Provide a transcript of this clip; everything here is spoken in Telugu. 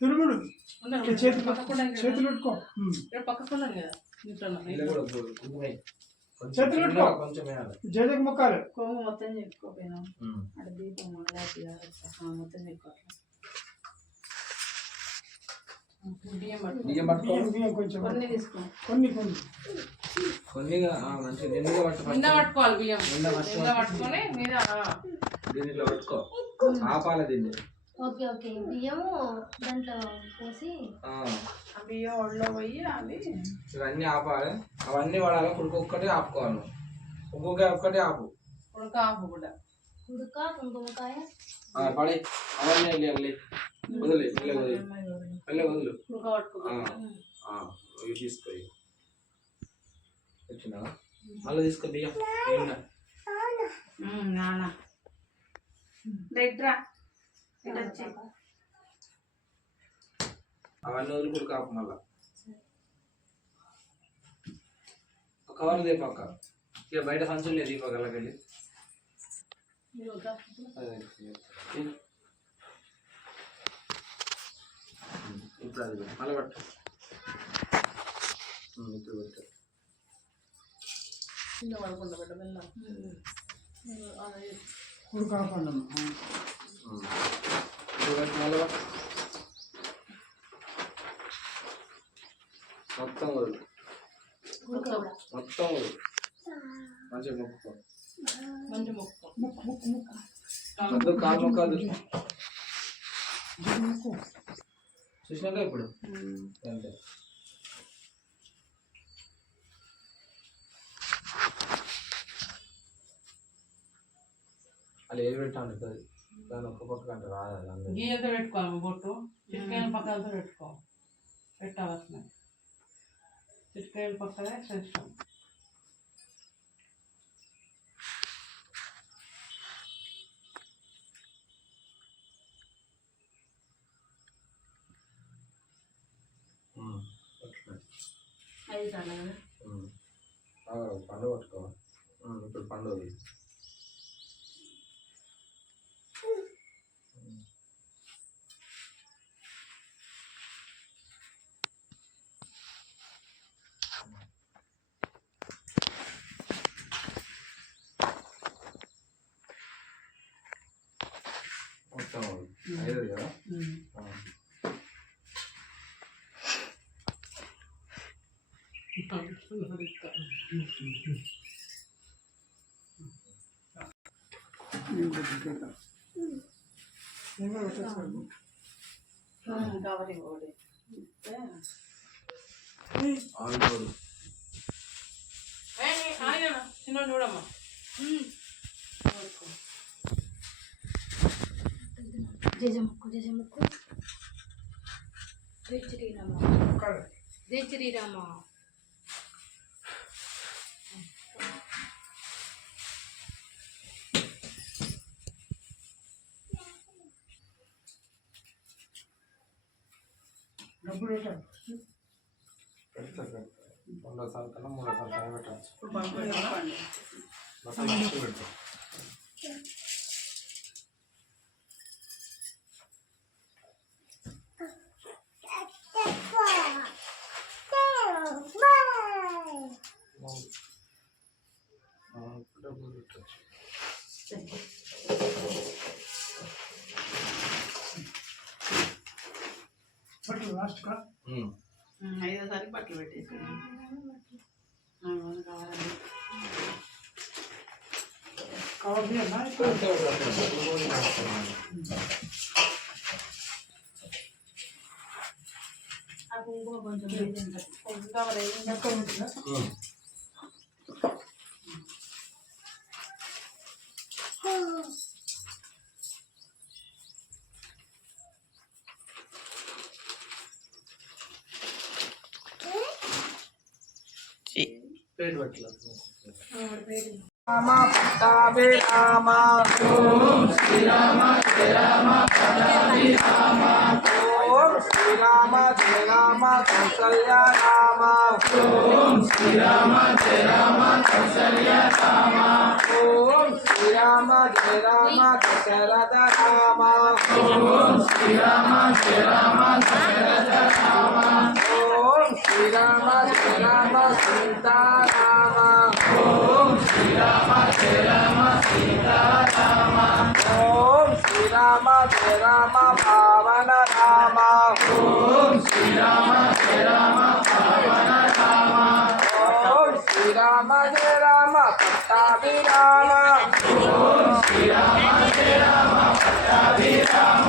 తిరుగుడు. ఉండండి, ఇట్లా చేతులు పక్కకుండా ఇంకా చేతులు పెట్టుకో. కొంచెం చేతులు పెట్టుకో. జయజగ మొక్కాలి. కోము మొత్తం చెప్పుకోపోయినా. ఉమ్. అక్కడ దీపం మొదలైతే మొత్తం చెప్పుకోవాలి. బియ్యం పట్టు బియ్యం పట్టుకో కొన్ని తీసుకో. కొన్ని కొన్ని. కొన్నిగా ఆ, మంచిగా నిండుగా పట్టు నిండా first. పట్టుకోవాలి బియ్యం. నిండా పట్టుకో. నిండా పట్టుకొని మీద ఇట్లా పట్టుకో. ఆపాలి దీన్ని. Okay okay. బియ్యము దాంట్లో పోసి బియ్యం ఒళ్ళో పోయి అవి ఇవన్నీ ఆపాలి. అవన్నీ వాడాలి. కుడుకు ఒక్కటే ఆపుకోవాలి ఇంకొక ఒక్కటే ఆపు. ఉడక ఆపు కూడా. ఉడక కుంకుమకాయ పడి అవన్నీ వెళ్ళి వెళ్ళి వదిలే మెల్లగా వదిలే మెల్లగా వదులు ఇవి తీసుకో. వచ్చినా మళ్ళీ తీసుకో బియ్యం అవన్నీ కవర్ దీపక్క ఇక బయట సంచులు లేదు దీపక్ అలా వెళ్ళి ఇది ఒక అదే. ఇ- ఇప్పుడు అది. మళ్ళీ పట్టు ఇప్పుడు పెట్టు కింద పడకుండా పెట్ట మళ్ళీ మొత్తం మొత్తం మంచి మొక్క ముక్కు ముక్కు. వద్దు జగ ముక్కు చూసినాక ఇప్పుడు. అలా ఏది పెట్టాను అది దాని ఒక్క పక్క అంటే రాదు. గీయతో పెట్టుకోవాలి బొట్టు. చిట్కాయల పక్కలతో పెట్టుకో. పెట్టవలసిన చిట్కాయల పక్కనే శ్రేష్టం ఉమ్, పట్టుకో. ఐదు సార్లు కదా ఉమ్. ఆగు, పండు పట్టుకో. ఇప్పుడు పండు అది మొత్తం అది. ఐదోది కదా ఆ. నేను కొద్దిగా నేను కూడా పెట్టేస్తాను. కవరి ఒకటి ఆయిల్ పొడి. చిన్న చూడమ్మా జజ ముక్కు జజ ముక్కు. జై శ్రీరామ మొక్కాలి. జై శ్రీరామ రెండోసారి కన్నా మూడోసారి పైన పెట్టచ్చు బట్టలు లాస్ట్ కా? ఐదోసారి బట్టలు పెట్టేసి కూడా వేస్తున్నాను. ఆ కుంకుమ కొంచెం వేయండి. పేరు పెట్టలేదు. రామ పట్టాభి రామ ఓం శ్రీరామ జయ రామ పట్టాభి రామ ఓం శ్రీరామ జయ రామ కౌసల్య రామ ఓం శ్రీరామ జయ రామ కౌసల్య రామ ఓం శ్రీరామ జయ రామ దశరథ రామ ఓం శ్రీరామ జయ రామ దశరథ రామ శ్రీరామ శ్రీరామ సీతారామ ఓం శ్రీరామ శ్రీరామ సీతారామ ఓం శ్రీరామ శ్రీరామ పావన రామ ఓం శ్రీరామ శ్రీరామ పావన రామ ఓం శ్రీరామ శ్రీరామ పట్టాభిరామ ఓం శ్రీరామ శ్రీరామ పట్టాభిరామ